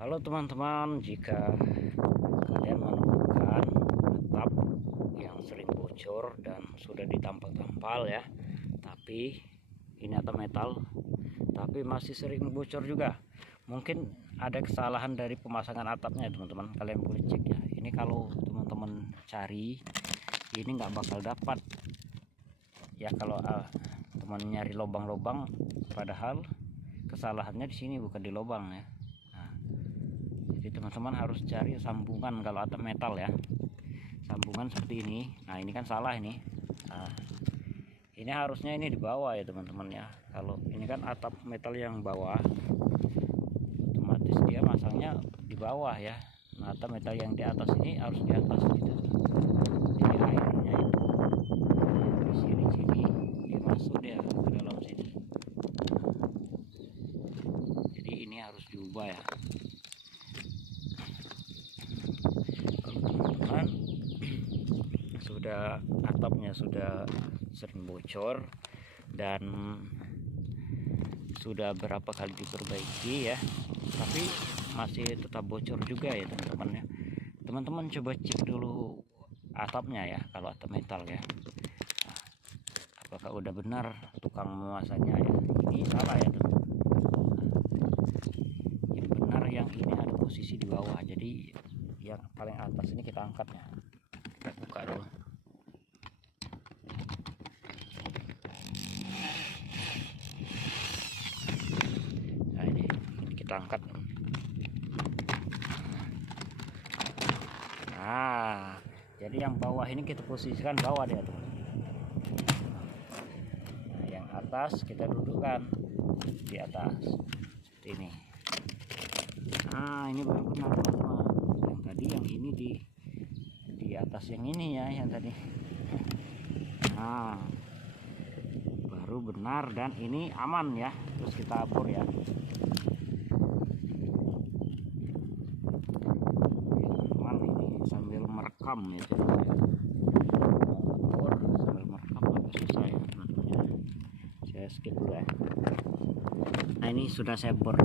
Halo teman-teman, jika kalian menemukan atap yang sering bocor dan sudah ditampal-tampal ya, tapi ini atap metal tapi masih sering bocor juga, mungkin ada kesalahan dari pemasangan atapnya teman-teman. Kalian boleh cek ya, ini kalau teman-teman cari ini nggak bakal dapat ya kalau teman nyari lubang-lubang, padahal kesalahannya di sini bukan di lubang ya. Jadi teman-teman harus cari sambungan kalau atap metal ya, sambungan seperti ini. Nah ini kan salah ini. Nah, ini harusnya ini di bawah ya teman-teman ya. Kalau ini kan atap metal yang bawah, otomatis dia masangnya di bawah ya. Nah atap metal yang di atas ini harus di atas gitu. Jadi airnya itu di sini dia masuk dia ke dalam sini. Jadi ini harus diubah ya. Sudah atapnya sudah sering bocor dan sudah berapa kali diperbaiki ya, tapi masih tetap bocor juga ya teman-teman ya. Teman-teman coba cek dulu atapnya ya, kalau atap metal ya. Nah, apakah udah benar tukang memasangnya ya. Ini salah ya teman-teman. Yang benar yang ini ada posisi di bawah, jadi yang paling atas ini kita angkatnya. Kita buka dulu. Nah ini kita angkat. Nah jadi yang bawah ini kita posisikan bawah dia tuh. Nah yang atas kita dudukkan di atas seperti ini. Nah ini baru benar teman-teman. Yang tadi yang ini di atas yang ini ya, yang tadi. Nah baru benar dan ini aman ya. Terus kita bor ya. Teman ini sambil merekam ya. Bor sambil merekam agak susah ya teman-teman. Saya skip dulu ya. Nah ini sudah saya bor.